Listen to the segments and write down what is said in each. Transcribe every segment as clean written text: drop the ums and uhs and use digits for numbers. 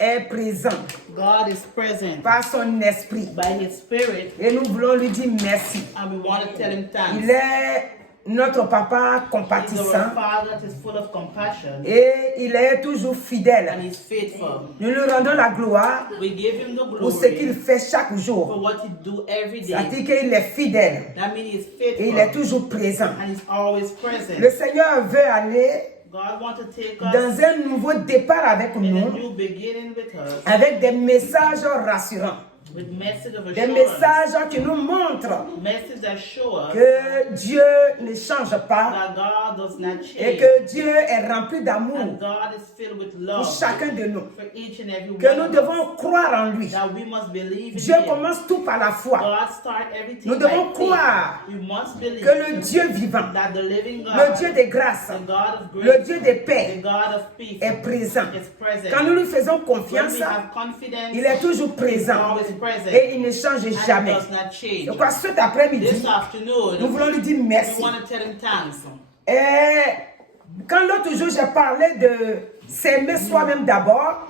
est présent. God is present Par son esprit. by His Spirit, Et nous voulons lui dire merci. and we want to tell Him thanks. Il est notre papa He's our compatissant. Father that is full of compassion, Et il est toujours and fidèle. He's faithful. Nous lui rendons la gloire We give Him the pour ce qu'il glory fait chaque for jour. what He do every day. C'est-à-dire qu'il est fidèle That means He's et il est faithful, toujours présent. and He's always Le present. Seigneur veut aller God wants to take us dans un nouveau départ avec in a nous, new beginning with us, avec des messages rassurants, with message of des assurance, messages qui nous montrent message that show us que Dieu ne change pas that God does not et change, que Dieu est rempli d'amour and God is filled with pour love chacun de nous, for each and every que one nous of us, devons croire en lui. that we must believe in Dieu Him. commence tout par la foi. God start everything Nous by devons faith. croire We must believe que le Dieu vivant, that the living le God, Dieu de grâce, the God of le grace, Dieu de the paix God of peace est présent. is present. Quand nous lui faisons When confiance, we have confidence, il est toujours He's présent always present, et il ne change and jamais. He does not change. Donc, cet après-midi, This afternoon, nous voulons lui dire we merci. want to tell Him thanks. Et quand l'autre jour, j'ai parlé de s'aimer soi-même d'abord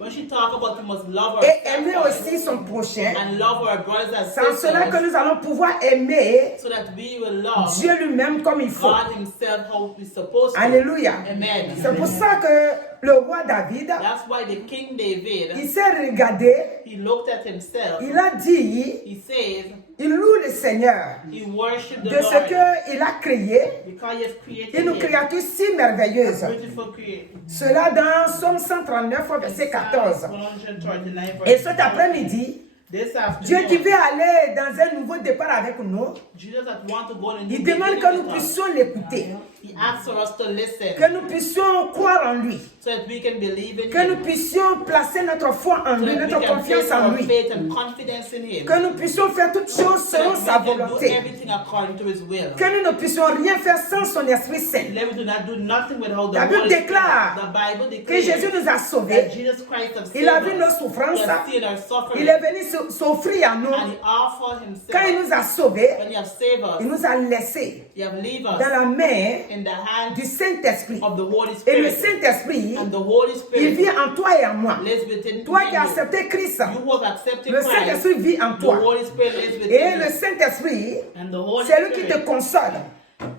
When she talk about we must love et aimer ourselves aussi son prochain, and love our brothers and c'est en cela que sisters, nous allons pouvoir aimer so that we will love Dieu lui-même comme il faut. God Himself how we're supposed to. Alléluia. Amen. C'est pour ça que le roi David, That's why the King David, il s'est regardé, he looked at himself. il a dit, He says il loue le Seigneur he worshipped the de ce Lord qu'il a créé, because He has created une him. créature si merveilleuse. Beautiful creation. Cela dans Somme 139, verset 14. 139 Et verse cet 14. après-midi, This Dieu qui afternoon, veut aller dans un nouveau départ avec nous, Jesus that want to go on a new il demande beginning que nous with us. puissions l'écouter, He asks for us to listen que nous puissions croire en lui, so that we can believe in que nous Him. puissions placer notre foi en So lui, that we notre can confiance place en our lui, faith and confidence in Him. que nous puissions faire toutes choses So selon that sa we can do volonté, everything according to His will. que nous ne puissions rien faire sans son Esprit Saint. Let me do not do nothing without the La Bible Holy déclare Spirit. The Bible que declares Jésus nous a that sauvés, Jesus Christ has il a saved vu us. nos souffrances, He has seen our suffering. il est venu s'offrir à nous. And He offered Quand il Himself. nous a sauvés, When He has saved us, il nous a laissés He has leave dans us la main in the hands du Saint-Esprit. of the Holy Et le Spirit. Saint-Esprit, And the Holy il Spirit vit en toi et en moi. lives within Toi qui as you. accepté Christ, You who have accepted le Christ, Saint-Esprit vit en the toi. Holy Spirit lives Et within le you. Saint-Esprit, And the Holy c'est lui qui te Spirit, console.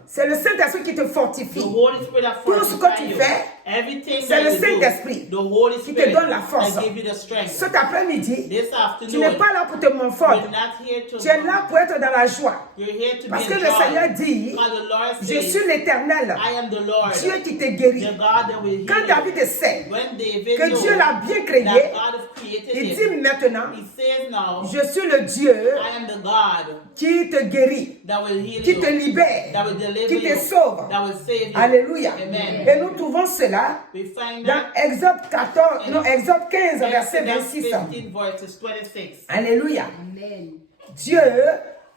C'est le Saint-Esprit qui te the fortifie. Holy Spirit that Tout ce que fortifies tu you. fais, Everything c'est that le you Saint-Esprit do, the Holy qui te Spirit donne la force. that give you the strength. Cet après-midi, This tu afternoon, n'es pas là pour te you're montrer. not here to Tu es là pour être dans la joie. you're here to Parce be que in le Seigneur joy. dit, Because the Lord je says, suis l'Éternel, I am the Lord, Dieu qui te guérit. the God that will heal Quand you. David sait When David que knows Dieu l'a bien créé, that God has created il him, dit maintenant, he says now, je suis le Dieu I am the God qui te guérit, that will heal qui you, te libère, that will deliver qui te you, sauve. that will save you. Alléluia. Amen. Et nous trouvons cela We find dans that Exode 14, non, Exode 15, verset Exodus 26. 15 verses 26. Alléluia. Dieu,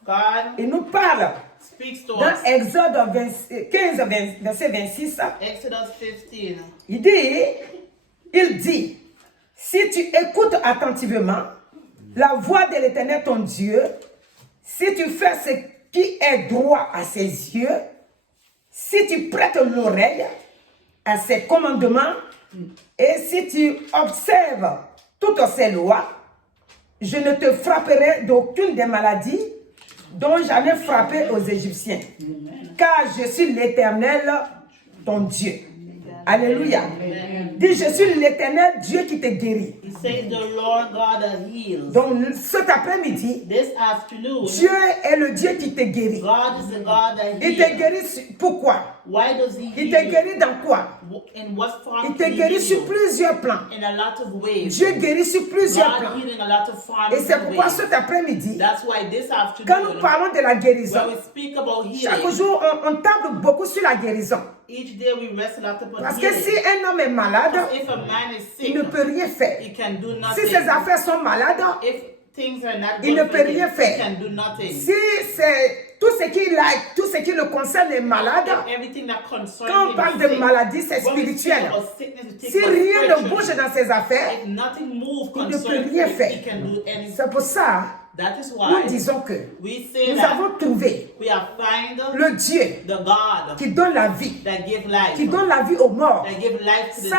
God il nous parle speaks to dans us. Exode 15, verset 26. Exodus 15. Il dit, si tu écoutes attentivement la voix de l'Éternel ton Dieu, si tu fais ce qui est droit à ses yeux, si tu prêtes l'oreille à ses commandements et si tu observes toutes ses lois, je ne te frapperai d'aucune des maladies dont j'en ai frappé aux Égyptiens, car je suis l'Éternel, ton Dieu. Alléluia. Dis, je suis l'Éternel Dieu qui te guérit. He says the Lord God that heals. Donc cet après-midi, This afternoon, Dieu est le Dieu qui te guérit. God is the God that Il te heals. guérit pourquoi? Why does He Il heal te guérit dans quoi? you? In what form Il te can He guérit heal sur you? plusieurs plans. In a lot of ways. Dieu guérit sur plusieurs God plans. healing a lot of forms Et c'est and pourquoi ways. cet après-midi, That's why this quand nous afternoon, parlons de la guérison, when we speak about chaque healing, jour on table beaucoup sur la guérison. each day we rest a lot upon Parce que healing. si un homme est malade, If a man is il sick, ne peut rien faire. he can do Si nothing. ses affaires sont malades, If things are not il good ne for peut him, rien he faire. can do nothing. Si c'est tout ce qui le concerne est malade, Everything that concerns quand on him parle is de sick. maladie, c'est When we speak spirituel. about sickness, we Si think about rien ne spiritual. bouge dans ses affaires, If nothing moves il ne peut concerning rien him, faire. he can do anything. C'est pour ça That is nous why disons que we say nous that avons trouvé we have found le Dieu the God qui donne la vie, that give life, qui donne la vie aux morts. that give life to the Ça,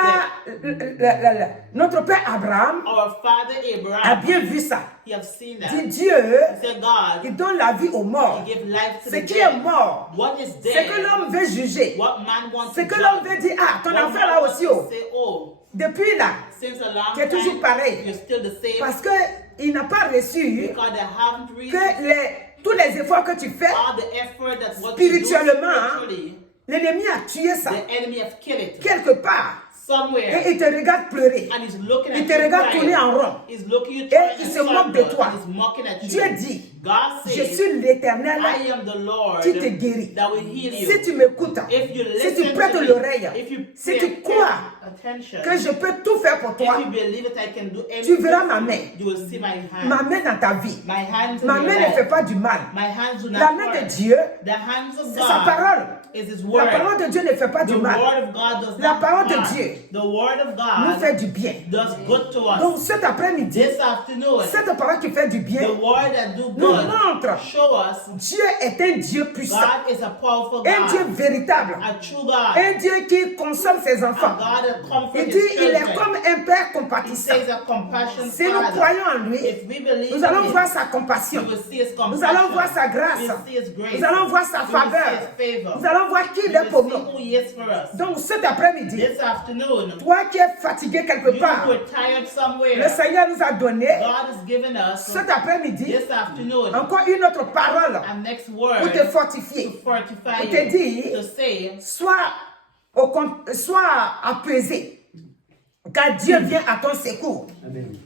dead. notre Père Abraham Our father a Abraham, bien vu ça. he have seen Dit that. Dieu, He said, God, il donne la vie aux morts. he give life to Ce the qui est dead. mort, What is c'est que dead? l'homme veut juger. What man wants C'est to que l'homme veut judge? dire, ah, ton What affaire man là wants aussi, to oh. say, oh, Depuis là, since a long tu es toujours time, pareil. you're still the same. Parce qu'il n'a pas reçu Because they haven't reached que tous les efforts que tu fais, all the effort that what you do spirituellement, spiritually, l'ennemi a tué ça the enemy have killed it quelque part. somewhere. Et il te regarde pleurer. And he's looking at Il te you regarde crying. tourner en rond. He's looking you Et trying il to se moque de circle, toi. and he's mocking at you. Dieu dit, God je says, suis l'Éternel I am the Lord qui te guérit. that will heal you. Si tu m'écoutes, If you si tu listen prêtes to me, l'oreille, if you si pay tu crois attention, que je peux tout faire pour toi, if you believe that I can do tu anything, verras ma main. you will see my hand. Ma main dans ta vie. My hands in Ma your main ne life. fait pas du mal. My hands do La not main de hurt. Dieu, The hands of c'est sa God parole. is His La word. parole de Dieu ne fait pas The du mal. word of God does La not parole de harm. Dieu The word of nous God fait du bien. does good to us. Donc cet après-midi, This afternoon, cette parole qui fait du bien the word that do nous good montre show us Dieu est un Dieu puissant, God is a powerful un Dieu God, véritable, a true God, un Dieu qui console ses a enfants. God that comforts Il His dit, il est children. comme un Père He compatissant. says a compassion Si nous Father. croyons en lui, If we believe nous allons in voir Him, sa compassion. we will see His compassion. Nous allons voir sa grâce. We will see His grace. Nous allons voir sa We will faveur. see His favor. Nous allons voir qui il We est pour will see nous. who He is for us. Donc cet après-midi, This afternoon, toi qui es fatigué quelque you part, who are tired somewhere, le Seigneur nous a donné God has given us cet après-midi this afternoon encore une autre parole a next pour word te fortifier. to fortify Pour te you, dire, to say, sois apaisé, car Dieu vient à ton secours. Amen.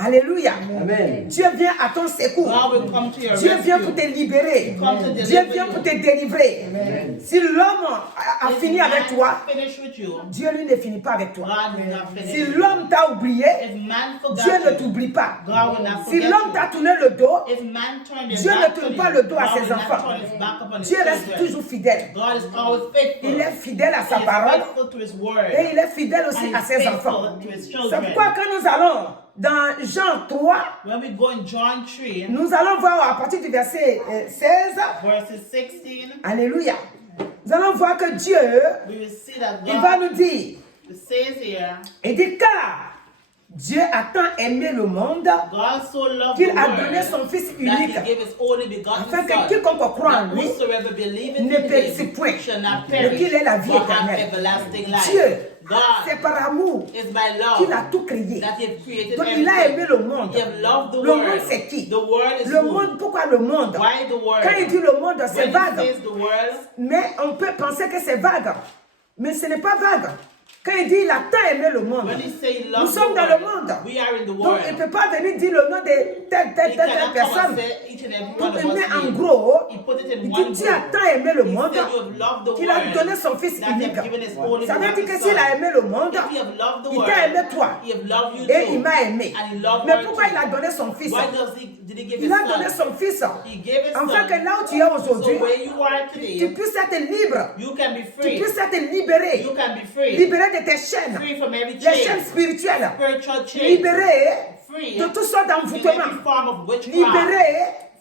Alléluia. Amen. Dieu vient à ton secours. God will come to your Dieu vient pour rescue. te libérer. Come to Dieu deliver vient you. pour te délivrer. Si l'homme a If fini man avec toi, finish with you, Dieu lui ne finit pas avec toi. God will not finish Si with you. l'homme t'a oublié, If man forgot Dieu ne you, t'oublie pas. God will not Si forget l'homme t'a you. tourné le dos, If man turned his Dieu ne back tourne on pas you, le dos à God ses will not enfants. turn his back upon his Dieu reste children. toujours fidèle. God is always faithful. Il est fidèle à He sa is parole faithful to his word. et il est fidèle aussi And à he's ses enfants. faithful to his C'est children. pourquoi quand nous allons dans Jean 3, When we go in John 3, nous allons voir à partir du verset 16, verses 16, alléluia, nous allons voir que Dieu, we will see that il va God nous dire, says here, il dit car Dieu a tant aimé le monde God so loved qu'il the a donné world son Fils that unique, he gave his only begotten afin que Son, quiconque croit en that lui whosoever believeth ne in périsse him point, shall not mais perish, qu'il ait la vie but have éternelle. everlasting life. Dieu, God c'est par amour is by qu'il a love tout créé. that he has created Donc il a aimé everything. le monde. He has loved the Le world. monde c'est qui? The world is Le who? monde, pourquoi le monde? Why the world? Quand il dit le monde, c'est When he vague. says the world, Mais on peut penser que c'est vague. Mais ce n'est pas vague. Quand il dit il a tant aimé le monde, when he say he nous loves sommes the dans world, le monde. we are in the Donc world. il ne peut pas venir dire le nom de telle He telle cannot come personne. and say each and every Tout one of il met us en name. gros. He put it in Il one dit Dieu a group. tant aimé le He monde said you have loved the qu'il a world, donné son Fils that he unique. has given his only Ça veut dire que begotten s'il a Son. aimé le monde, If you have loved the il world, t'a aimé toi. he have loved you Et too. il m'a aimé. And he loved Mais her pourquoi too. il a donné son Fils? Why did he give his Il a donné son? son Fils. He gave his Afin son. que là où tu es So aujourd'hui, where you are tu today, puisses être libre. you can be Tu free. puisses être libéré. You can be free. Libéré de tes chaînes. Free from every Les chaînes chain. spirituelles. Spiritual chain. Libéré Free de toutes sortes in every d'envoûtements. form of witchcraft. Libéré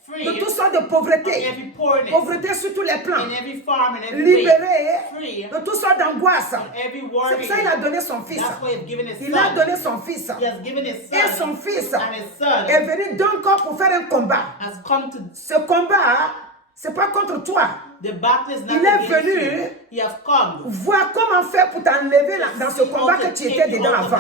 Free de toutes sortes de from pauvreté. every poorness. Pauvreté sur tous les plans. In every form and every way. Libéré Free de toutes sortes d'angoisses. from every C'est worry. pour ça qu'il a donné son Fils. That's why he's given his Il a son. donné son Fils. He has given his Et son. son Fils And his son est venu d'un corps pour faire un combat. has come to. Ce combat, c'est pas contre toi. The battle is not Il est against venu you. He has come. Voir comment faire pour t'enlever dans ce combat que tu étais dedans avant.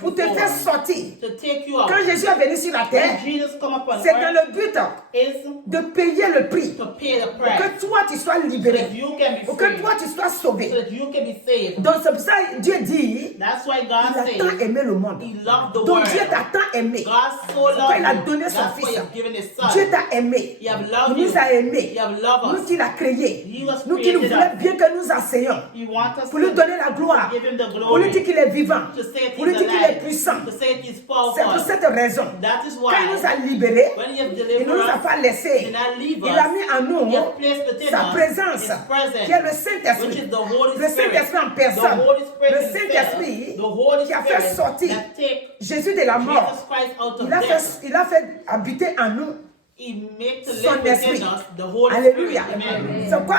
Pour te faire sortir. To take you out. Quand Jésus est venu sur la terre, When Jesus come upon c'est dans earth, le but is de payer le prix. to pay the Pour price. que toi tu sois So that libéré. you can be Pour que free. toi tu sois So sauvé. that you can be saved. Donc c'est pour ça que Dieu dit, That's why il God a says tant aimé le monde. he loved the Donc world. Dieu t'a tant aimé. God so Pourquoi il a loved donné you. son That's why Fils. he has given his son. Dieu t'a aimé. He have loved Il nous you. a aimés. He have loved Nous us. qu'il a créés. He was Nous qui nous created voulait us. bien que nous enseignons. He wants us Pour lui to donner la gloire. give him the Pour lui glory. dire qu'il est vivant. To say Pour lui he's dire qu'il est alive. puissant. to say it is C'est pour powerful. cette raison. That is Quand il nous why a libérés, when he has il ne delivered nous a us, pas he laissés. did not leave Il a us. mis en nous He has placed within sa us présence, his presence, qui est le which Saint-Esprit. is the Holy Le Spirit. Saint-Esprit en The personne. Holy Spirit Le himself, Saint-Esprit the Holy qui a fait Spirit sortir that take Jésus de la mort. Jesus Christ out of Il a death. fait habiter en nous He makes to son live esprit. within us the Holy Alléluia. Spirit. Amen. C'est quoi?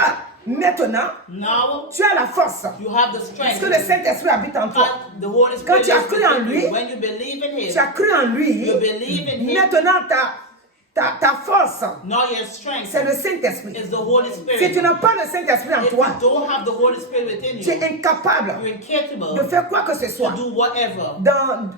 Maintenant, Now tu as la force. you have the Parce strength. que le Saint-Esprit habite en toi. And the Holy Quand Spirit tu as lives cru en within lui, you. When you believe in Tu as Him, cru en lui. you believe in Him. Maintenant, ta force, Now your strength c'est le Saint-Esprit. is the Holy Si Spirit. tu n'as pas le Saint-Esprit en If toi, you don't have the Holy Spirit within tu es you, incapable you're incapable de faire quoi que ce soit. to do whatever. Dans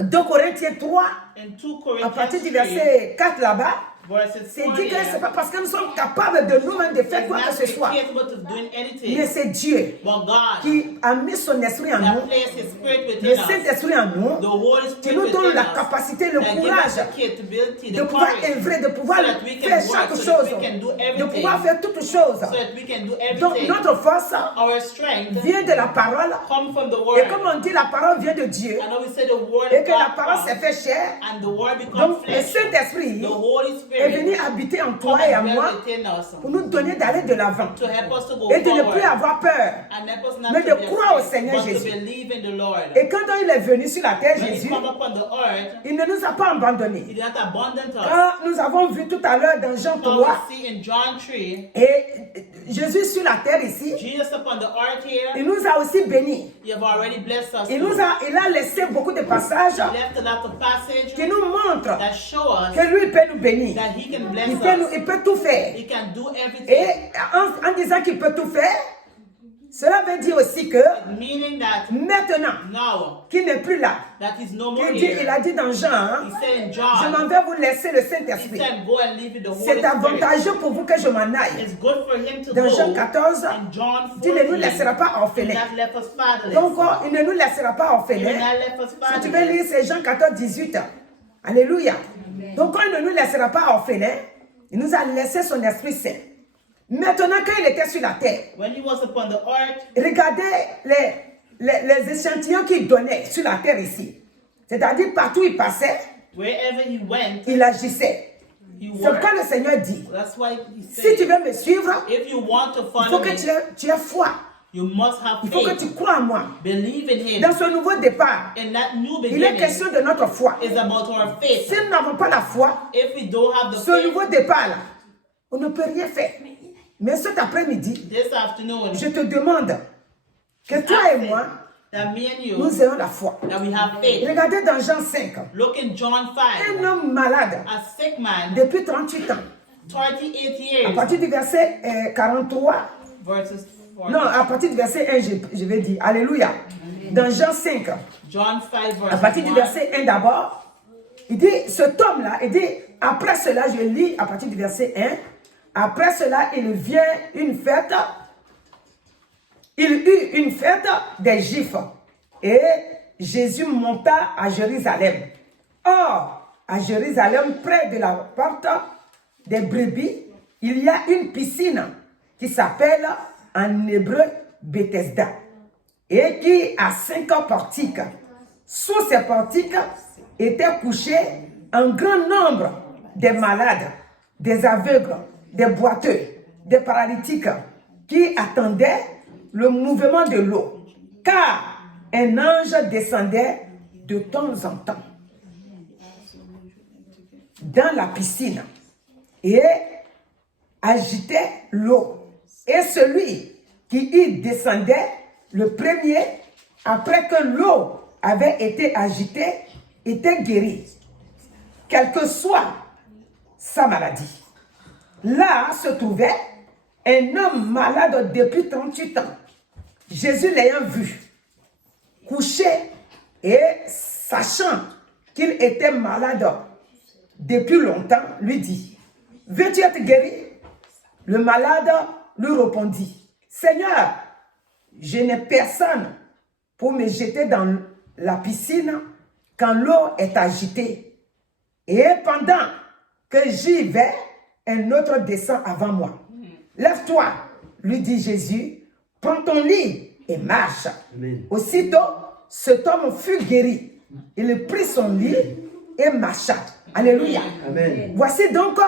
2 Corinthiens 3, In 2 à partir du Corinthians 3, verset 4 là-bas, verses c'est 4, dit que ce n'est pas parce que nous sommes capables de nous-mêmes de faire is quoi que not ce soit, capable of doing mais anything. c'est Dieu But God qui a mis son esprit en that nous, placed His Spirit le within us, Saint-Esprit en nous, the Holy qui Spirit nous donne within la us, capacité, le that gives us courage the capability, de the pouvoir courage, œuvrer, de pouvoir so that we can faire work, chaque so that chose, we can do de everything, pouvoir faire toutes choses. so that we can do Donc everything. notre force Our strength vient de la parole, come from the et Word. comme on dit, la parole vient de Dieu, I know we say the Word et of que la God parole s'est comes, fait chair. and the Word becomes Donc le flesh. Saint-Esprit The Holy est venu Spirit habiter en come toi et en and moi dwell within us pour nous donner d'aller de l'avant to help us to go et de ne plus forward avoir peur. and help us not mais to de be croire au afraid, Seigneur but to Jésus. believe in the Lord. Et quand il est venu sur la terre, When Jésus, He come upon the earth, il ne nous a pas He abandonnés. did not abandon us. Quand nous avons vu tout à l'heure dans Jean How 3, we see in John 3, et Jésus sur la terre ici, Jesus upon the earth here, il nous a aussi bénis. you have already blessed us. Il too. a laissé beaucoup de passages He left a lot of passage qui nous montrent that show us que lui peut nous bénir. that He can bless Il peut tout faire. He can do everything. Et en disant qu'il peut tout faire, cela veut dire aussi que Meaning that maintenant now qu'il n'est plus là, that He's no more il here. a dit dans Jean, He said in je John, m'en vais vous laisser le He Saint-Esprit. said, go and live with the Holy C'est Spirit. avantageux pour vous que je m'en aille. It's good for Him to Dans go. Jean 14, In John il ne nous 14, laissera pas He orphelins. will not left us fatherless. Donc, il ne nous laissera pas He will orphelins. not left us Si tu veux fatherless. lire, c'est Jean 14, 18. Alléluia. Donc, quand il ne nous laissera pas orphelins, il nous a laissé son Esprit Saint. Maintenant, quand il était sur la terre, When He was upon the earth, regardez les échantillons qu'il donnait sur la terre ici. C'est-à-dire, partout où il passait, wherever He went, il agissait. He C'est pourquoi worked. le Seigneur dit, That's why He si said, tu veux me suivre, if you want to il faut follow que me, tu aies foi. you must have Il faut que faith. tu crois en moi. Believe in Him. Dans ce nouveau départ, And that new il est beginning question de notre foi. is about our faith. Si nous n'avons pas la foi, If we don't have the ce faith, nouveau départ-là, on ne peut rien faire. Mais cet après-midi, this afternoon, je te demande que toi et moi, that me and you, nous ayons la foi. that we have faith. Regardez dans Jean 5, Look in John un 5, homme malade a sick man, depuis 38 ans, 38 à years, partir du verset 43, verses 4. non, à partir du verset 1, je vais dire, Alléluia. Dans Jean 5, John 5, à partir du verse 1. verset 1 d'abord, il dit, cet homme-là, il dit, après cela, je lis à partir du verset 1, après cela, il vient une fête, il eut une fête des Juifs, et Jésus monta à Jérusalem. Or, à Jérusalem, près de la porte des brebis, il y a une piscine qui s'appelle en hébreu Bethesda, et qui a 5 portiques. Sous ces portiques étaient couchés un grand nombre de malades, des aveugles, des boiteux, des paralytiques, qui attendaient le mouvement de l'eau, car un ange descendait de temps en temps dans la piscine et agitait l'eau. Et celui qui y descendait le premier, après que l'eau avait été agitée, était guéri, quelle que soit sa maladie. Là se trouvait un homme malade depuis 38 ans. Jésus l'ayant vu, couché et sachant qu'il était malade depuis longtemps, lui dit, « Veux-tu être guéri ?» Le malade lui répondit, « Seigneur, je n'ai personne pour me jeter dans la piscine quand l'eau est agitée. Et pendant que j'y vais, un autre descend avant moi. Lève-toi, lui dit Jésus, prends ton lit et marche. » Amen. Aussitôt, cet homme fut guéri. Il prit son lit et marcha. Alléluia. Amen. Voici donc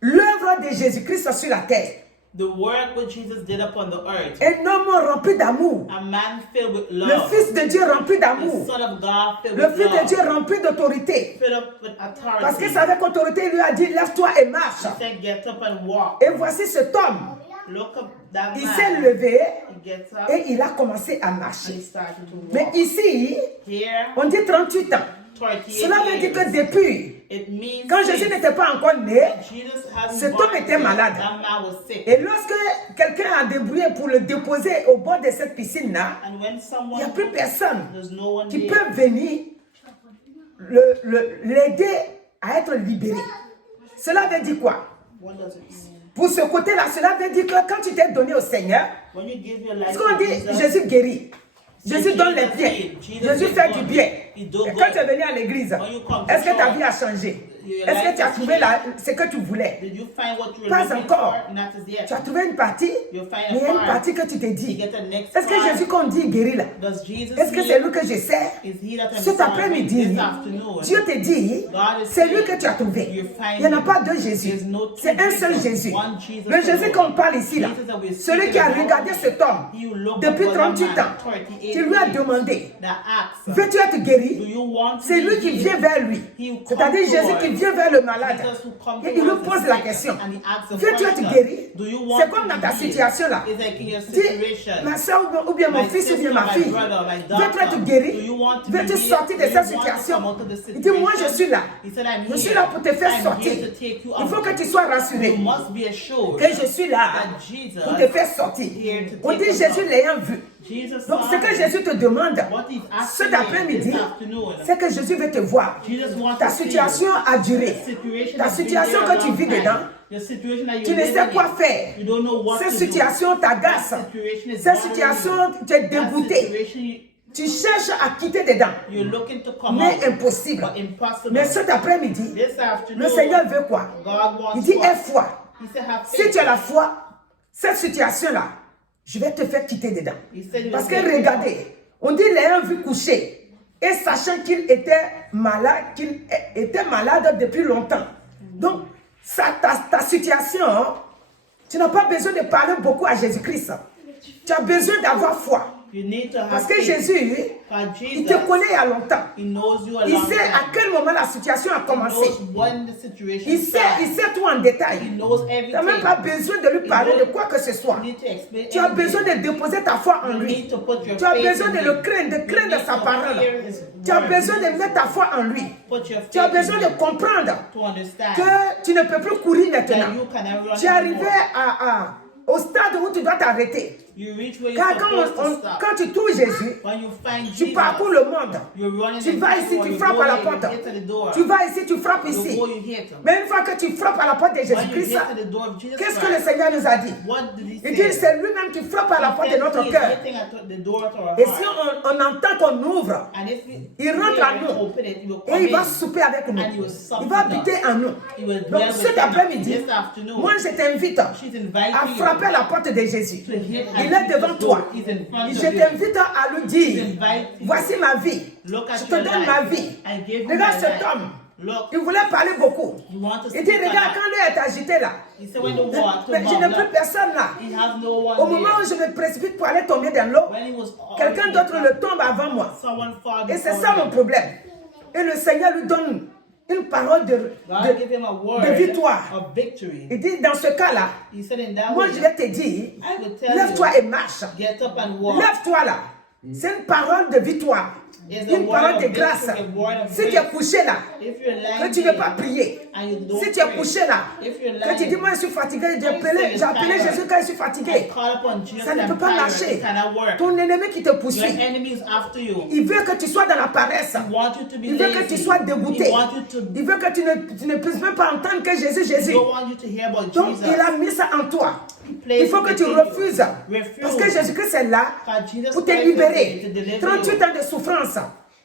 l'œuvre de Jésus-Christ sur la terre. The work which Jesus did upon the earth. Un homme rempli d'amour. A man filled with Le love. Fils de Dieu rempli The d'amour. Son of God filled Le with Fils de love. Dieu rempli d'autorité. Filled up with authority. Parce que c'est avec autorité, il lui a dit, lève-toi et marche. He said, get up and walk. Et voici cet homme. Look up that Il s'est man. levé He gets up et il a commencé à and he marcher. started to Mais walk. ici, Here, on dit 38 ans. 38 Cela veut dire que years. depuis, It means quand Jésus n'était pas encore né, Jesus hasn't cet born homme était yet, malade. that man was sick. Et lorsque quelqu'un a débrouillé pour le déposer au bord de cette piscine-là, And when il someone n'y a plus personne there's no one qui there. peut venir l'aider à être libéré. Cela veut dire quoi? What does it mean? Pour ce côté-là, cela veut dire que quand tu t'es donné au Seigneur, When you give your life parce qu'on to dit Jesus, Jésus guérit, Jésus Jesus donne les healed, pieds, Jesus Jésus did fait good, du bien. he do Et good. quand tu es venu à l'église, When you come to est-ce que ta church, vie a changé? your Est-ce que life tu as has trouvé ce que tu voulais? Did you find what you were Pas looking encore. for? Not as yet. Tu as trouvé une partie, You'll find mais il y a a une part. partie que tu t'es You dit. get the next Est-ce que part. Jésus qu'on dit guérit là? Does Jesus Est-ce que heal? c'est lui que je sers? Is he that I'm Cet serving après-midi, this afternoon? Dieu te dit, God is c'est lui saying, que tu as trouvé. you find Il n'y en a him. pas deux Jésus. There's no two C'est un seul Jesus, Jésus. one Jesus Le Jésus alone. qu'on parle ici là, Jesus that we're celui speaking qui a about, regardé cet homme he looked depuis upon a 38 man, ans, 38 qui lui a years, demandé, that asked, veux-tu être do guéri? you want to C'est be lui qui healed? vient vers lui. He who C'est-à-dire comes Jésus towards qui vient vers le malade. Jesus who comes Et il lui towards the pose la sick, question. and he asks the Veux-tu être question, guéri? do you want C'est comme to dans be ta healed? situation là. It's like in your Dis, situation. ma soeur ou bien mon My fils ou bien sister, ma my fille, brother, my veux-tu daughter, être guéri? do you want to be Veux-tu healed? sortir de Do you cette want to situation? come out of this Il dit, moi je situation? suis là. He said, I'm Je suis here. là pour te faire I'm sortir. here to take you Il faut out. que tu sois rassuré You must be assured que je suis là that Jesus pour te faire sortir. here to On take dit us Jésus out. l'ayant vu. Jesus Donc ce saw que him. Jésus te demande What he's asking cet après-midi, this afternoon, c'est que Jésus veut te voir. Jesus wants Ta to see situation a duré. the situation Ta that's been situation there a que tu long vis time. dedans, The situation that tu you're ne sais living quoi in. faire. You don't know what Cette to situation do. t'agace. That situation is Cette bothering situation, you. tu es That dégoûté. situation, Tu cherches à quitter dedans. you're looking to come Mais out, impossible. but impossible. Mais cet après-midi, This afternoon, le Seigneur veut quoi? God wants Il dit, what? aie foi. He said, have Si faith. tu as la foi, cette situation-là, je vais te faire quitter dedans. He said, Parce que "Let me regardez, on dit l'ayant vu coucher et sachant qu'il était malade depuis longtemps. Donc, ta situation, hein, tu n'as pas besoin de parler beaucoup à Jésus-Christ. Tu as besoin d'avoir foi. You need to have Parce que faith. Jésus, God, il Jesus, te connaît il y a longtemps. He knows you a Il long sait à time. quel moment la situation a He commencé. knows when the situation Il sait starts. tout en détail. He knows Tu n'as everything. même pas besoin de lui parler de quoi que ce soit. You need to explain Tu as everything. besoin de déposer ta foi en You lui. need to put your Tu as faith besoin in de him. le craindre, de You craindre need sa to parole. fear his Tu as word. besoin de mettre ta foi en lui. Put your Tu as faith in besoin de him comprendre to understand que tu ne peux plus courir that maintenant. you cannot run Tu es arrivé anymore. au stade où tu dois t'arrêter. You reach where you're Car supposed to stop. quand tu touches Jésus, When you find tu Jesus, parcours le monde. you're running Tu vas ici, tu frappes à la porte. Tu vas ici, tu frappes You ici. go, you hit him. Mais une fois que tu frappes à la porte de When you Jésus-Christ, get to the door of Jesus qu'est-ce que le Christ, Seigneur nous a dit? what did he Il say? dit, c'est lui-même qui frappe à la porte de notre He is cœur. hitting at the door to our Et heart. si on entend qu'on ouvre, And if il rentre en nous. open it, he will et come il va in. souper avec nous. And he will sup Il va with us. habiter en nous. He will Donc dwell cet within us. après-midi, This afternoon, moi je t'invite she's inviting à you frapper à la porte de Jésus. to hit at Il est Jesus' devant door. toi. He's in front Et of je you. t'invite à lui dire, Invite you. voici ma vie. Look at Je te your donne life. ma vie. I give you Regarde my cet life. homme. Look, Il voulait parler beaucoup. you want to Il speak dit, a regarde, lot. quand lui est agité là, He said when the water mais je n'ai plus bubbled up, personne là. he has no one Au moment où there. je me précipite pour aller tomber dans l'eau, When he was quelqu'un already d'autre up, le tombe avant moi. someone fall Et c'est before ça him. mon problème. Et le Seigneur lui donne une parole God gave him a word de victoire. of victory. Il dit, dans ce cas-là, He said in that moi way, je vais te dire, I will tell lève-toi you, et marche. get up and walk. Lève-toi là. C'est une parole de victoire. It's a Une word parole of de grâce. victory, a word of Si tu es grace. couché là, If you're lying que tu ne veux there pas prier. and you don't Si tu es pray, couché là, if you're que tu dis, lying, moi je suis fatigué, j'ai When you say you're appelé tired, Jésus quand je suis I fatigué. call upon Jesus Ça ne and peut pas tired, marcher. it cannot work. Ton ennemi qui te Your poursuit, enemy is after you. il veut que tu sois dans la paresse. He wants you to be Il veut que tu lazy. sois dégoûté. He wants you to Il veut que tu ne puisses même pas entendre que Jésus, Jésus. don't want you to hear about Donc Jesus. il a mis ça en toi. He placed Il faut que it tu within you. refuses. Refuse. Parce que Jésus-Christ est là God, Jesus pour te Christ is there to libérer. deliver 38 you. ans de souffrance.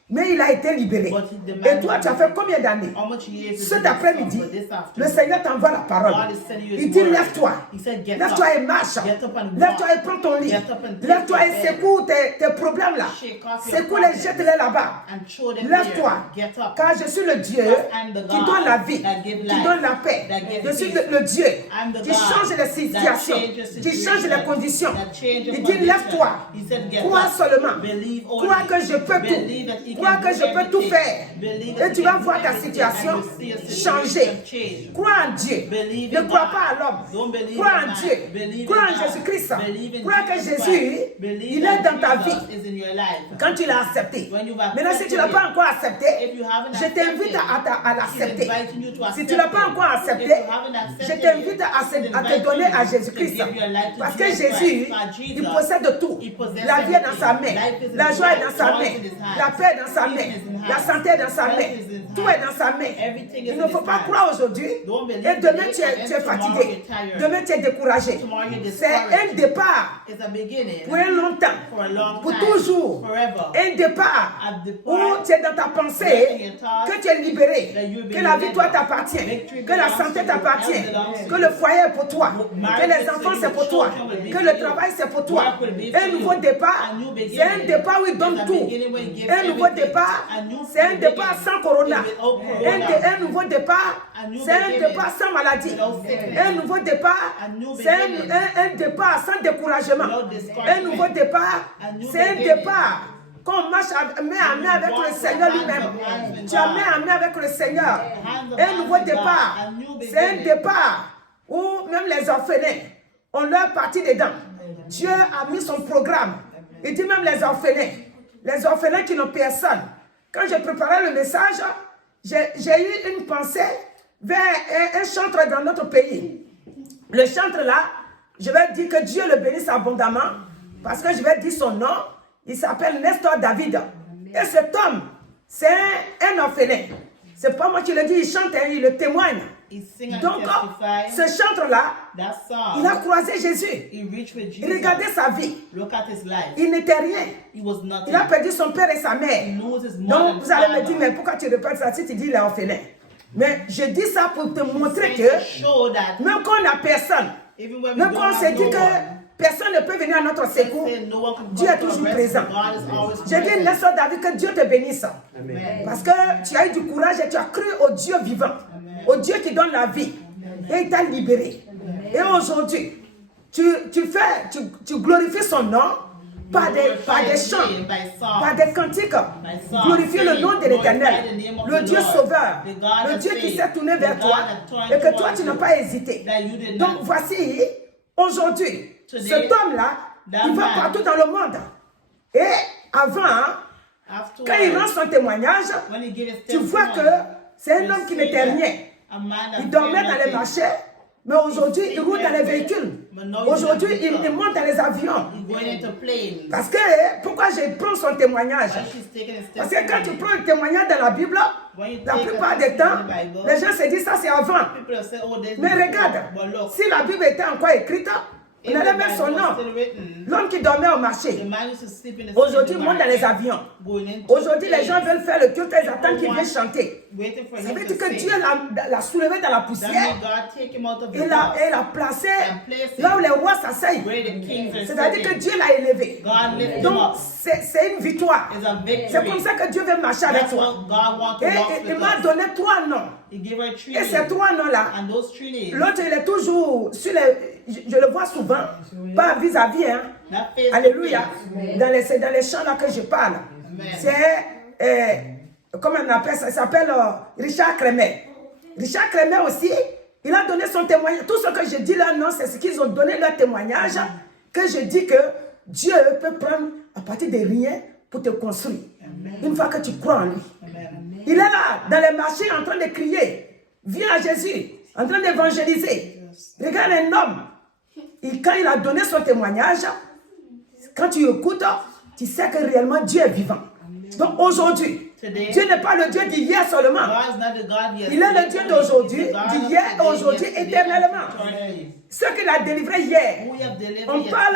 Mais il a été libéré. But the Et man toi, was tu as fait combien d'années? How much years did Cet you après-midi, suffer this le afternoon? Seigneur t'envoie la parole. God is sending you Il his dit, word. lève-toi. He said, get Lève-toi up. et marche. Get up and Lève-toi walk. et prends ton lit. Get up and take Lève-toi your et bed. secoue tes problèmes là. Shake off your Secoue-les, problems. jette-les là-bas. And throw them Lève-toi. there. Get up. Car je suis le Dieu Because I'm the qui God donne la vie, that give qui life, donne la paix. that give Je suis peace. le Dieu I'm the qui God change les that situations, changes qui change les situations, conditions. that changes Il dit, conditions. lève-toi. He said, get Crois up. seulement. Believe only. Crois que je peux Believe that he tout. Crois can que do je peux tout everything. faire. Believe that Et he tu can vas do voir ta everything situation and you'll see your situation changer. change. Crois en Dieu. Believe Ne in crois God. pas à l'homme. Don't believe Crois in en man. Dieu. Believe Crois in en God. Jésus-Christ. Believe in Crois que Jesus Jésus, Christ. Believe il est that dans ta vie. Jesus is in your life. Quand tu l'as accepté. When you've Maintenant, si tu ne l'as accepted pas it, encore accepté, if you haven't je t'invite accepted, à l'accepter. he's inviting you to Si accept tu ne l'as pas it. encore If accepté, you haven't accepted je t'invite it, à he's te inviting donner à you Jésus-Christ. to give your life to Parce que Jesus Jésus, Christ. For Jesus, il possède tout. he possesses La vie est dans sa everything. main. Life is in La his joie est hand. dans sa Joy main. is in his hand. La paix est dans sa Peace main. is in his La hand. santé est dans sa Health main. is in his Tout hand. est dans sa main. Everything is Il ne in faut his pas hand. croire aujourd'hui. Don't believe Et demain, today, tu and es then fatigué. tomorrow you're tired. Demain, tu es découragé. Tomorrow you're C'est un discouraged. départ It's a beginning pour un long temps. for a long Pour time. toujours. Forever. Un départ A départ où tu es dans ta pensée, que tu es libéré, que la vie toi t'appartient, que la santé t'appartient, que le foyer est pour toi, que les enfants c'est pour toi, que le travail c'est pour toi. Un nouveau départ, c'est un départ où il donne tout. Un nouveau départ, c'est un départ sans corona. Un nouveau départ, c'est un départ sans maladie. Un nouveau départ, c'est un départ sans découragement. Un nouveau départ, c'est un départ qu'on marche main à main avec le Seigneur lui-même. Tu as main à main avec le Seigneur. Un nouveau départ, c'est un départ où même les orphelins ont leur partie dedans. Dieu a mis son programme. Il dit même les orphelins qui n'ont personne. Quand j'ai préparé le message, j'ai eu une pensée vers un chantre dans notre pays. Le chantre là, je vais dire que Dieu le bénisse abondamment, parce que je vais dire son nom. Il s'appelle Nestor David. Et cet homme, c'est un orphelin. C'est pas moi qui le dis, il chante, il le témoigne. Donc, ce chantre-là, il a croisé Jésus. Il regardait sa vie. Il n'était rien. Il a perdu son père et sa mère. Donc, vous allez me dire, mais pourquoi tu répètes ça si tu dis il est orphelin? Mais je dis ça pour te montrer que même quand on n'a personne, même quand on se dit que personne ne peut venir à notre secours, Dieu est toujours présent. J'ai dit, Nestor David, que Dieu te bénisse. Parce que tu as eu du courage et tu as cru au Dieu vivant, au Dieu qui donne la vie. Et il t'a libéré. Et aujourd'hui, tu glorifies son nom par des chants, par des cantiques. Glorifie le nom de l'Éternel, le Dieu sauveur, le Dieu qui s'est tourné vers toi et que toi tu n'as pas hésité. Donc voici, aujourd'hui, cet homme-là, il va partout dans le monde. Et avant, quand il rend son témoignage, tu vois que c'est un homme qui n'était rien. Il dormait dans les marchés, mais aujourd'hui, il roule dans les véhicules. Aujourd'hui, il monte dans les avions. Parce que, pourquoi je prends son témoignage? Parce que quand tu prends le témoignage dans la Bible, la plupart des temps, les gens se disent ça c'est avant. Mais regarde, si la Bible était encore écrite, on allait mettre son nom. L'homme qui dormait au marché. Aujourd'hui, il monte dans les avions. Aujourd'hui, les gens veulent faire le culte, ils attendent qu'il vienne chanter. Ça veut dire que Dieu l'a soulevé dans la poussière et l'a placé là où les rois s'asseyent. C'est-à-dire que Dieu l'a élevé. Donc, c'est une victoire. C'est comme ça que Dieu veut marcher avec toi. Et il m'a donné 3 noms. Et ces 3 noms-là, l'autre, il est toujours sur les... Je le vois souvent, pas vis-à-vis, hein. Alléluia. C'est dans les chants là que je parle. C'est, comment on appelle ça? Ça s'appelle Richard Kremer. Richard Kremer aussi, il a donné son témoignage. Tout ce que je dis là, non, c'est ce qu'ils ont donné leur témoignage, que je dis que Dieu peut prendre à partir de rien pour te construire. Une fois que tu crois en lui. Il est là, dans les marchés, en train de crier. Viens à Jésus, en train d'évangéliser. Regarde un homme. Et quand il a donné son témoignage, quand tu écoutes, tu sais que réellement Dieu est vivant. Donc aujourd'hui, Dieu n'est pas le Dieu d'hier seulement. Il est le Dieu d'aujourd'hui, d'hier et aujourd'hui éternellement. Ce qu'il a délivré hier, on parle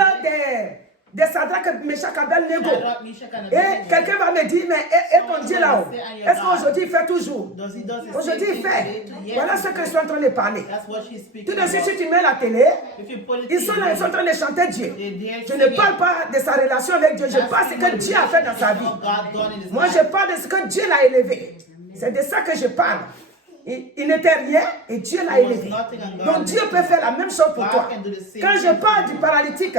de Sadrach, Meshach, Abednego. Shadrach, Meshach, and Et Abednego. quelqu'un va me dire, mais et ton Dieu là-haut, est-ce qu'aujourd'hui il fait toujours? Does he does the Aujourd'hui same il thing today fait. to yes. Voilà ce que je suis en train de parler. That's what she's speaking Tout de suite, about. si tu mets la télé, If you put it ils sont là, ils sont en train de chanter Dieu. they're Je ne parle pas de sa relation avec Dieu, je parle de ce que Dieu a fait dans sa vie. Moi, je parle de ce que Dieu l'a élevé. C'est de ça que je parle. Il n'était rien et Dieu l'a élevé. Donc Dieu peut faire la même chose pour toi. Quand je parle du paralytique,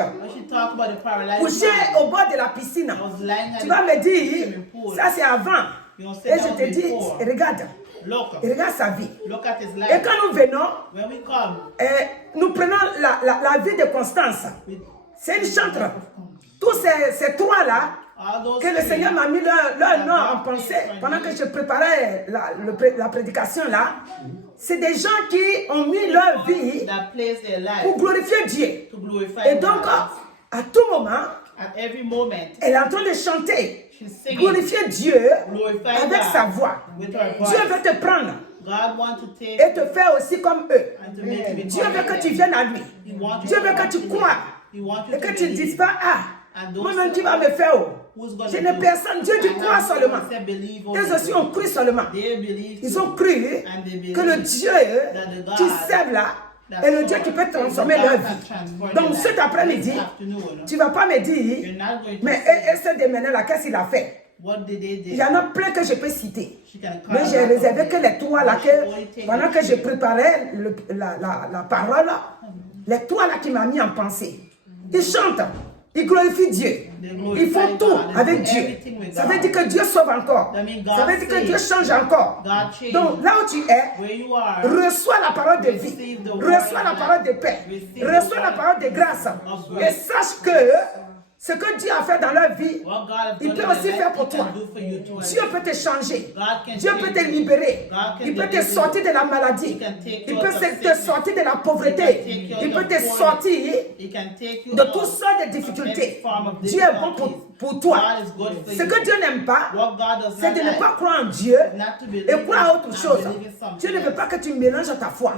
couché au bord de la piscine, tu vas me dire, ça c'est avant. Et je te dis, regarde. Et regarde sa vie. Et quand nous venons, nous prenons la vie de Constance. C'est une chantre. Tous ces trois-là, que le Seigneur m'a mis leur nom en pensée pendant que je préparais la prédication là, c'est des gens qui ont mis leur vie pour glorifier Dieu. Et donc, à tout moment, elle est en train de chanter, glorifier Dieu avec sa voix. Dieu veut te prendre et te faire aussi comme eux. Dieu veut que tu viennes à lui. Dieu veut que tu crois et que tu ne dises pas, ah, moi-même qui va me faire. Je n'ai personne, Dieu dit crois seulement. Ils aussi ont cru seulement. Ils ont cru que le Dieu qui servent là est le Dieu qui peut transformer leur vie. Donc cet après-midi, tu ne vas pas me dire, mais ce déménagement là, qu'est-ce qu'il a fait? Il y en a plein que je peux citer. Mais j'ai réservé que les trois là, pendant que je préparais la parole, les trois là qui m'ont mis en pensée. Ils chantent. Ils glorifient Dieu. Ils font tout avec Dieu. Ça veut dire que Dieu sauve encore. Ça veut dire que Dieu change encore. Donc là où tu es, reçois la parole de vie. Reçois la parole de paix. Reçois la parole de grâce. Et sache que ce que Dieu a fait dans leur vie, il peut aussi faire pour toi. Dieu peut te changer. Dieu peut te libérer. Il peut te sortir de la maladie. Il peut te sortir de la pauvreté. Il peut te sortir de toutes sortes de difficultés. Dieu est bon pour toi. Ce que Dieu n'aime pas, c'est de ne pas croire en Dieu et croire à autre chose. Dieu ne veut pas que tu mélanges ta foi.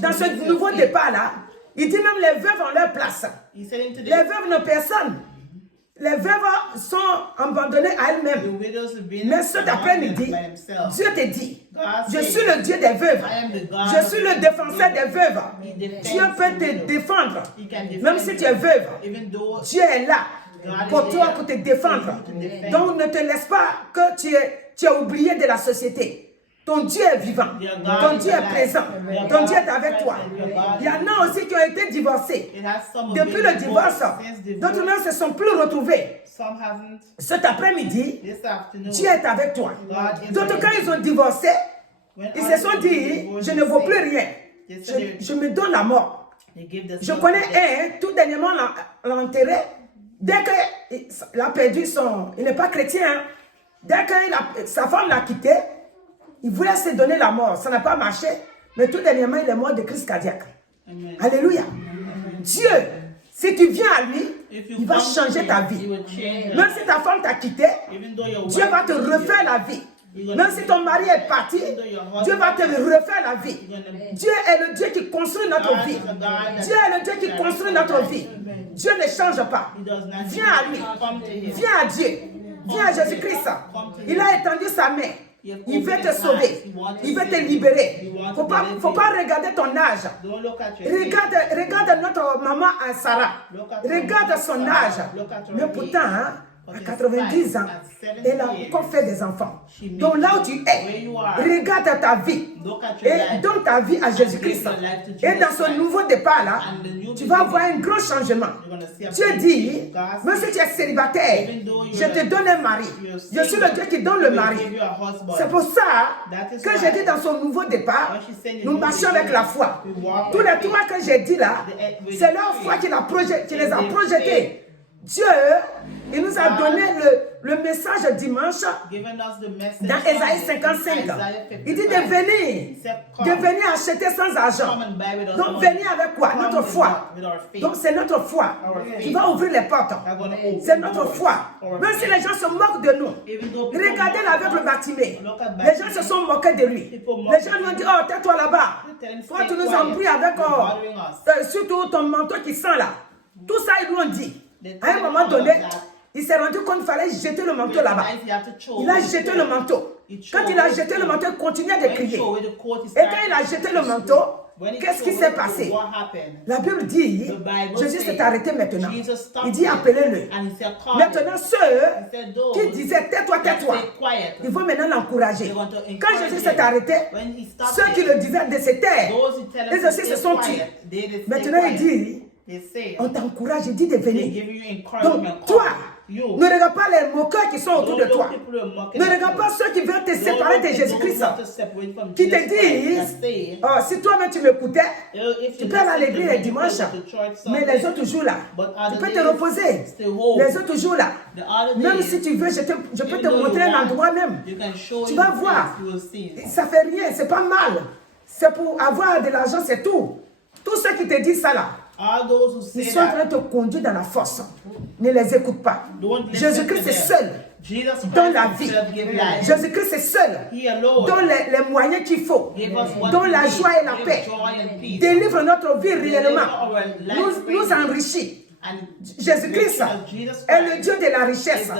Dans ce nouveau départ-là, il dit même les veuves ont leur place. Les veuves n'ont personne. Les veuves sont abandonnées à elles-mêmes. Mais cet après-midi, Dieu te dit, je suis le Dieu des veuves. Je suis le défenseur des veuves. Dieu peut te défendre. Même si tu es veuve, Dieu est là pour toi, pour te défendre. Donc ne te laisse pas que tu es oublié de la société. Ton Dieu est vivant, ton Dieu est présent, ton Dieu est avec toi. Il y en a aussi qui ont été divorcés. Depuis le divorce, d'autres ne se sont plus retrouvés. Cet après-midi, Dieu est avec toi. D'autres, quand ils ont divorcé, ils se sont dit, je ne vaux plus rien. Je me donne la mort. Je connais un, tout dernièrement, l'a enterré. Dès qu'il a perdu il n'est pas chrétien, dès que sa femme l'a quitté, il voulait se donner la mort. Ça n'a pas marché. Mais tout dernièrement, il est mort de crise cardiaque. Amen. Alléluia. Amen. Dieu, si tu viens à lui, il va changer ta vie. Même si ta femme t'a quitté, Dieu va te refaire la vie. Même si ton mari est parti, Dieu va te refaire la vie. Dieu est le Dieu qui construit notre vie. Dieu est le Dieu qui construit notre vie. Dieu ne change pas. Viens à lui. Viens à Dieu. Viens à Jésus-Christ. Il a étendu sa main. Il veut te sauver. Il veut te libérer. Il ne faut pas regarder ton âge. Regarde notre maman Sarah. Regarde son âge. Mais pourtant, à 90 ans, elle a encore fait des enfants. Donc là où tu es, regarde ta vie et donne ta vie à Jésus-Christ. Et dans ce nouveau départ-là, tu vas voir un grand changement. Dieu dit, même si tu es célibataire, je te donne un mari. Je suis le Dieu qui donne le mari. C'est pour ça que j'ai dit dans son nouveau départ, nous marchons avec la foi. Tous les trois que j'ai dit là, c'est leur foi qui les a projetés. Dieu, il nous a donné le message dimanche dans Ésaïe 55. Il dit de venir acheter sans argent. Donc venir avec quoi? Notre foi. Donc c'est notre foi qui va ouvrir les portes. C'est notre foi. Même si les gens se moquent de nous. Regardez l'aveugle Bartimée. Les gens se sont moqués de lui. Les gens lui ont dit, oh tais-toi là-bas. Toi tu nous embrouilles avec surtout ton manteau qui sent là. Tout ça ils lui ont dit. À un moment donné, il s'est rendu compte qu'il fallait jeter le manteau là-bas. Il a jeté le manteau. Quand il a jeté le manteau, il continuait de crier. Et quand il a jeté le manteau, qu'est-ce qui s'est passé? La Bible dit, Jésus s'est arrêté maintenant. Il dit, appelez-le. Maintenant, ceux qui disaient, tais-toi, tais-toi, il faut maintenant l'encourager. Quand Jésus s'est arrêté, ceux qui le disaient de se taire, ils aussi se sont tués. Maintenant, il dit, on t'encourage, il dit de venir. Donc, toi, ne regarde pas les moqueurs qui sont autour de toi. Ne regarde pas ceux qui veulent te séparer de Jésus-Christ. Qui te disent, oh, si toi-même tu m'écoutais, tu peux aller à l'église les dimanches, mais les autres jours là, tu peux te reposer. Les autres jours là, même si tu veux, je peux te montrer un endroit même. Tu vas voir. Ça fait rien, c'est pas mal. C'est pour avoir de l'argent, c'est tout. Tous ceux qui te disent ça là, ils sont en train de te conduire dans la force. Ne les écoute pas. Jésus-Christ est seul dans la vie. Jésus-Christ est seul dans les moyens qu'il faut, dans la joie et la paix. Délivre notre vie réellement. Nous enrichit. Jésus-Christ est le Dieu de la richesse,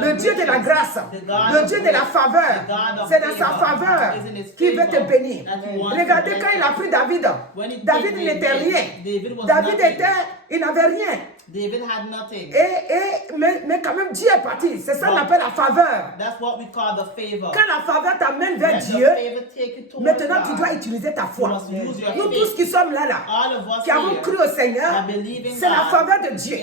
le Dieu de la grâce, le Dieu de la faveur. C'est dans sa faveur qu'il veut te bénir. Regardez quand il a pris David. David n'était rien. David il n'avait rien. Mais quand même Dieu est parti. C'est ça qu'on appelle la faveur. Quand la faveur t'amène vers Dieu, maintenant tu dois utiliser ta foi. Nous tous qui sommes là, qui avons cru au Seigneur, c'est la faveur de Dieu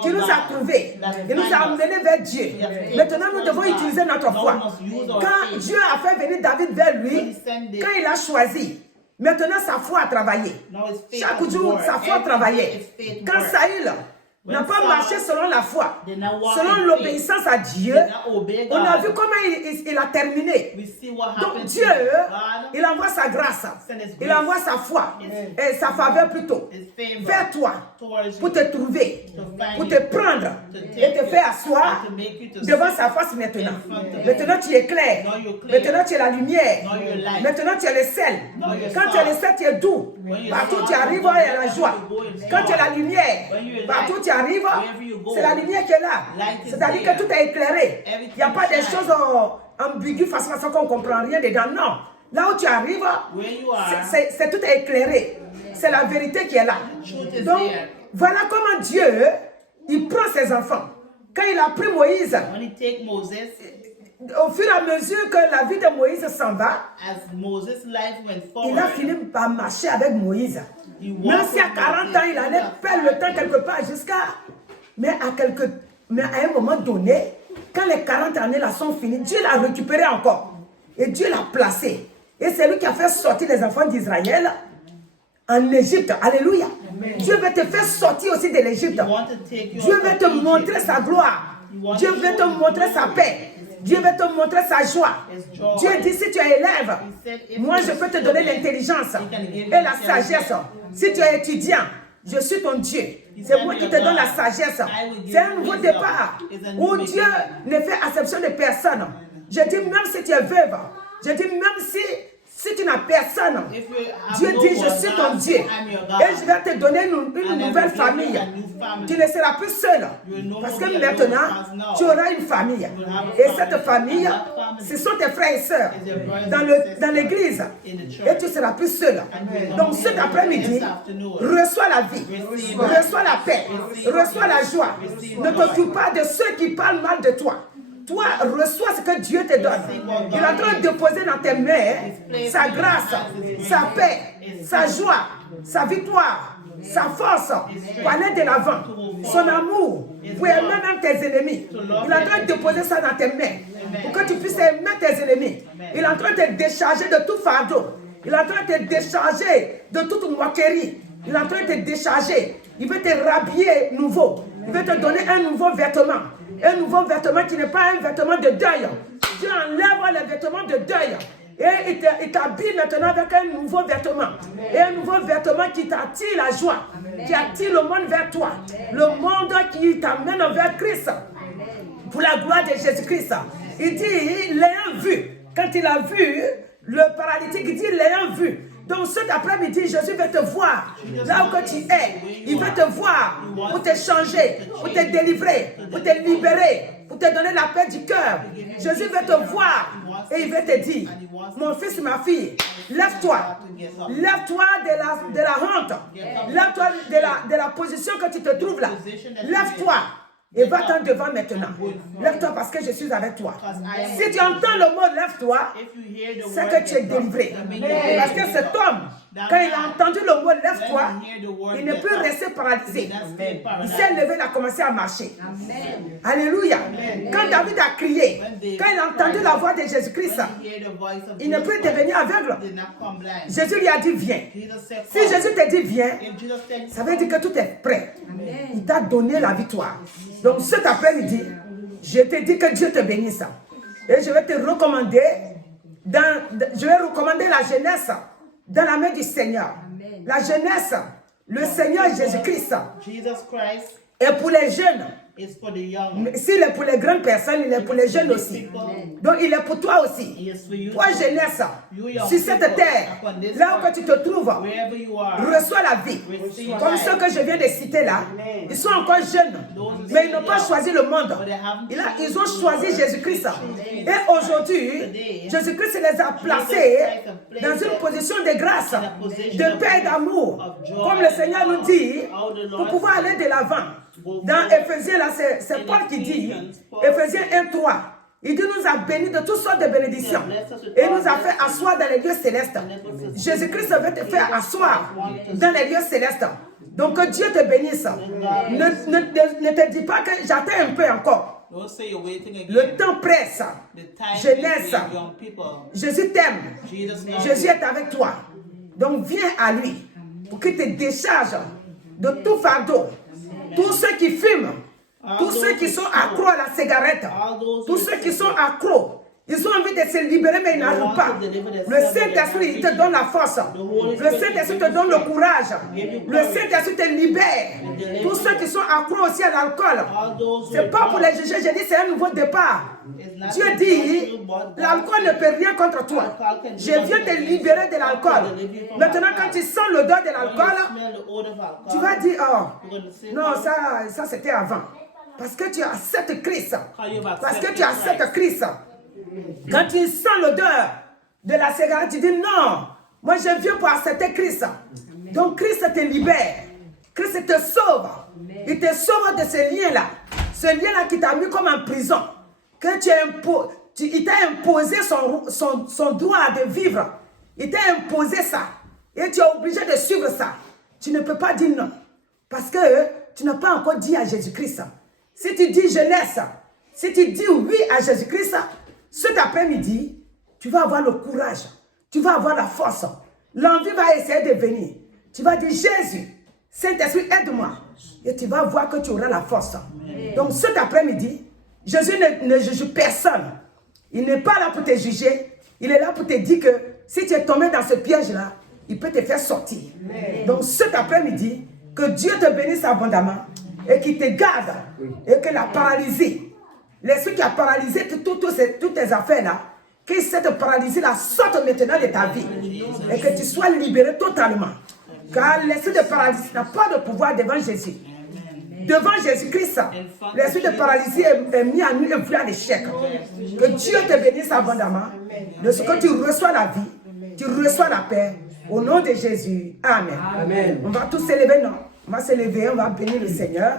qui nous a trouvés. Il nous a amenés vers Dieu. Maintenant nous devons utiliser notre foi. Quand Dieu a fait venir David vers lui, quand il a choisi, maintenant sa foi a travaillé. Chaque jour sa foi travaillait. Quand Saül n'a pas marché selon la foi, selon l'obéissance à Dieu, on a vu comment il a terminé. Donc Dieu, il envoie sa grâce, il envoie sa foi et sa faveur plutôt vers toi pour te trouver, pour te prendre et te faire asseoir devant sa face maintenant. Maintenant tu es clair, maintenant tu es la lumière, maintenant tu es le sel. Quand tu es le sel, tu es doux. Partout tu arrives, il y a la joie. Quand tu es la lumière, partout tu arrive, c'est la lumière qui est là. C'est-à-dire que tout est éclairé. Il n'y a pas des choses ambiguës, façon qu'on ne comprend rien dedans. Non. Là où tu arrives, c'est tout est éclairé. C'est la vérité qui est là. Donc, voilà comment Dieu, il prend ses enfants. Quand il a pris Moïse, au fur et à mesure que la vie de Moïse s'en va, il a fini par marcher avec Moïse. Même si à 40 ans, il allait perdre le temps quelque part mais à un moment donné, quand les 40 années là sont finies, Dieu l'a récupéré encore. Et Dieu l'a placé. Et c'est lui qui a fait sortir les enfants d'Israël en Égypte. Alléluia. Amen. Dieu veut te faire sortir aussi de l'Égypte. Dieu veut te montrer sa gloire. Dieu veut te montrer sa paix. Dieu veut te montrer sa joie. Dieu dit, si tu es élève, moi je peux te donner l'intelligence et la sagesse. Si tu es étudiant, je suis ton Dieu. C'est moi qui te donne la sagesse. C'est un nouveau départ où Dieu ne fait exception de personne. Je dis, même si tu es veuve, je dis, même si tu n'as personne, Dieu dit, je suis ton Dieu. Et je vais te donner une nouvelle famille. Tu ne seras plus seul. Parce que maintenant, tu auras une famille. Et cette famille, ce sont tes frères et sœurs dans l'église. Et tu ne seras plus seul. Donc cet après-midi, reçois la vie, reçois la paix, reçois la joie. Ne t'occupe pas de ceux qui parlent mal de toi. Toi, reçois ce que Dieu te donne. Il est en train de déposer dans tes mains sa grâce, sa paix, sa joie, sa victoire, sa force pour aller de l'avant, son amour pour aimer même tes ennemis. Il est en train de déposer ça dans tes mains pour que tu puisses aimer tes ennemis. Il est en train de te décharger de tout fardeau. Il est en train de te décharger de toute moquerie. Il est en train de te décharger. Il veut te rhabiller nouveau. Il veut te donner un nouveau vêtement. Un nouveau vêtement qui n'est pas un vêtement de deuil. Dieu enlève les vêtements de deuil. Et il t'habille maintenant avec un nouveau vêtement. Et un nouveau vêtement qui t'attire la joie. Qui attire le monde vers toi. Le monde qui t'amène vers Christ. Pour la gloire de Jésus-Christ. Il dit, l'ayant vu. Quand il a vu le paralytique, il dit, l'ayant vu. Donc cet après-midi, Jésus veut te voir là où tu es. Il veut te voir pour te changer, pour te délivrer, pour te libérer, pour te donner la paix du cœur. Jésus veut te voir et il veut te dire, mon fils, ma fille, lève-toi. Lève-toi de la honte. Lève-toi de la position que tu te trouves là. Lève-toi. Et va-t'en devant maintenant. Lève-toi parce que je suis avec toi. Si tu entends le mot lève-toi, c'est que tu es délivré. Parce que cet homme, quand il a entendu le mot lève-toi, il ne peut rester paralysé. Il s'est levé, il a commencé à marcher. Alléluia. Quand David a crié, quand il a entendu la voix de Jésus-Christ, il ne peut devenir aveugle. Jésus lui a dit viens. Si Jésus te dit viens, ça veut dire que tout est prêt. Il t'a donné la victoire. Donc cet après-midi, je te dis que Dieu te bénisse. Et je vais te recommander, je vais recommander la jeunesse dans la main du Seigneur. La jeunesse, le Seigneur Jésus-Christ. Et pour les jeunes, s'il est pour les grandes personnes, il est pour les jeunes aussi. Donc il est pour toi aussi. Toi jeunesse, sur cette terre, là où tu te trouves, reçois la vie. Comme ceux que je viens de citer là, ils sont encore jeunes, mais ils n'ont pas choisi le monde. Ils ont choisi Jésus-Christ. Et aujourd'hui, Jésus-Christ les a placés dans une position de grâce, de paix et d'amour. Comme le Seigneur nous dit, pour pouvoir aller de l'avant. Dans Éphésiens, là, c'est Paul qui dit, Éphésiens 1:3, il dit, nous a bénis de toutes sortes de bénédictions et nous a fait asseoir dans les lieux célestes. Jésus-Christ veut te faire asseoir dans les lieux célestes. Donc que Dieu te bénisse. Ne te dis pas que j'attends un peu encore. Le temps presse. Jeunesse. Jésus t'aime. Jésus est avec toi. Donc viens à lui pour qu'il te décharge de tout fardeau. Tous ceux qui fument, tous ceux qui sont accros à la cigarette, tous ceux qui sont accros, ils ont envie de se libérer mais ils n'arrivent pas. Le Saint-Esprit te donne la force. Le Saint-Esprit te donne le courage. Le Saint-Esprit te libère. Tous ceux qui sont accros aussi à l'alcool, ce n'est pas pour les juger, je dis c'est un nouveau départ. Dieu dit, l'alcool ne peut rien contre toi. Je viens te libérer de l'alcool. Maintenant, quand tu sens l'odeur de l'alcool, tu vas dire, oh, non, ça c'était avant. Parce que tu acceptes Christ. Parce que tu acceptes Christ. Quand tu sens l'odeur de la cigarette, tu dis, non, moi je viens pour accepter Christ. Donc Christ te libère. Christ te sauve. Il te sauve de ce lien-là. Ce lien-là qui t'a mis comme en prison. Que il t'a imposé son droit de vivre. Il t'a imposé ça. Et tu es obligé de suivre ça. Tu ne peux pas dire non. Parce que tu n'as pas encore dit à Jésus-Christ. Si tu dis jeunesse, si tu dis oui à Jésus-Christ, cet après-midi, tu vas avoir le courage. Tu vas avoir la force. L'envie va essayer de venir. Tu vas dire Jésus, Saint-Esprit, aide-moi. Et tu vas voir que tu auras la force. Donc cet après-midi, Jésus ne juge personne. Il n'est pas là pour te juger. Il est là pour te dire que si tu es tombé dans ce piège-là, il peut te faire sortir. Donc cet après-midi, que Dieu te bénisse abondamment et qu'il te garde et que la paralysie, l'esprit qui a paralysé toutes tes affaires-là, que cette paralysie-là sorte maintenant de ta vie et que tu sois libéré totalement. Car l'esprit de paralysie n'a pas de pouvoir devant Jésus. Devant Jésus-Christ, l'esprit de paralysie est mis à nu et vu à l'échec. Que Dieu te bénisse abondamment. De ce que tu reçois la vie, tu reçois la paix. Au nom de Jésus. Amen. Amen. On va tous s'élever, non? On va s'élever, on va bénir le Seigneur.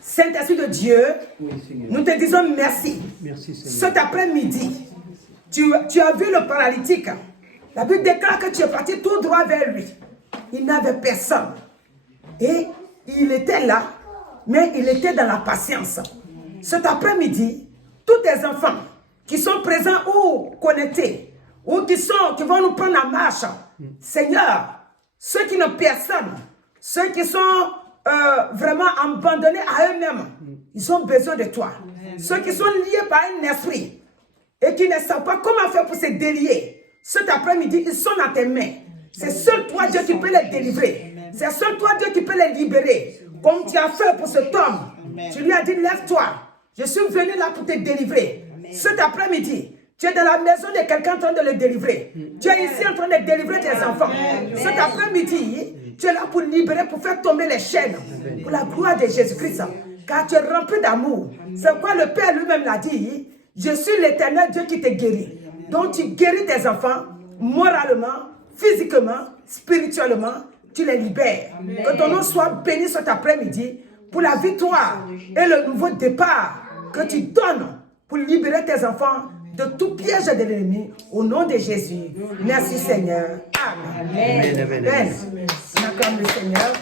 Saint-Esprit de Dieu, nous te disons merci. Merci Seigneur. Cet après-midi, tu as vu le paralytique. La Bible déclare que tu es parti tout droit vers lui. Il n'avait personne. Et il était là, mais il était dans la patience. Cet après-midi, tous tes enfants qui sont présents ou connectés, ou qui vont nous prendre en marche, Seigneur, ceux qui n'ont personne, ceux qui sont vraiment abandonnés à eux-mêmes, ils ont besoin de toi. Ceux qui sont liés par un esprit et qui ne savent pas comment faire pour se délier, cet après-midi, ils sont dans tes mains. C'est seul toi, Dieu, qui peut les délivrer. C'est seul toi, Dieu, qui peut les libérer. Comme tu as fait pour cet homme. Tu lui as dit, lève-toi. Je suis venu là pour te délivrer. Cet après-midi, Tu es dans la maison de quelqu'un en train de le délivrer. Tu es ici en train de délivrer tes enfants. Cet après-midi, tu es là pour libérer, pour faire tomber les chaînes. Pour la gloire de Jésus-Christ. Car tu es rempli d'amour. C'est quoi le Père lui-même l'a dit. Je suis l'Éternel Dieu qui te guérit. Donc tu guéris tes enfants moralement, physiquement, spirituellement. Tu les libères. Que ton nom soit béni cet après-midi pour la victoire et le nouveau départ que tu donnes pour libérer tes enfants de tout piège de l'ennemi. Au nom de Jésus. Merci Seigneur. Amen. Amen. On acclame le Seigneur.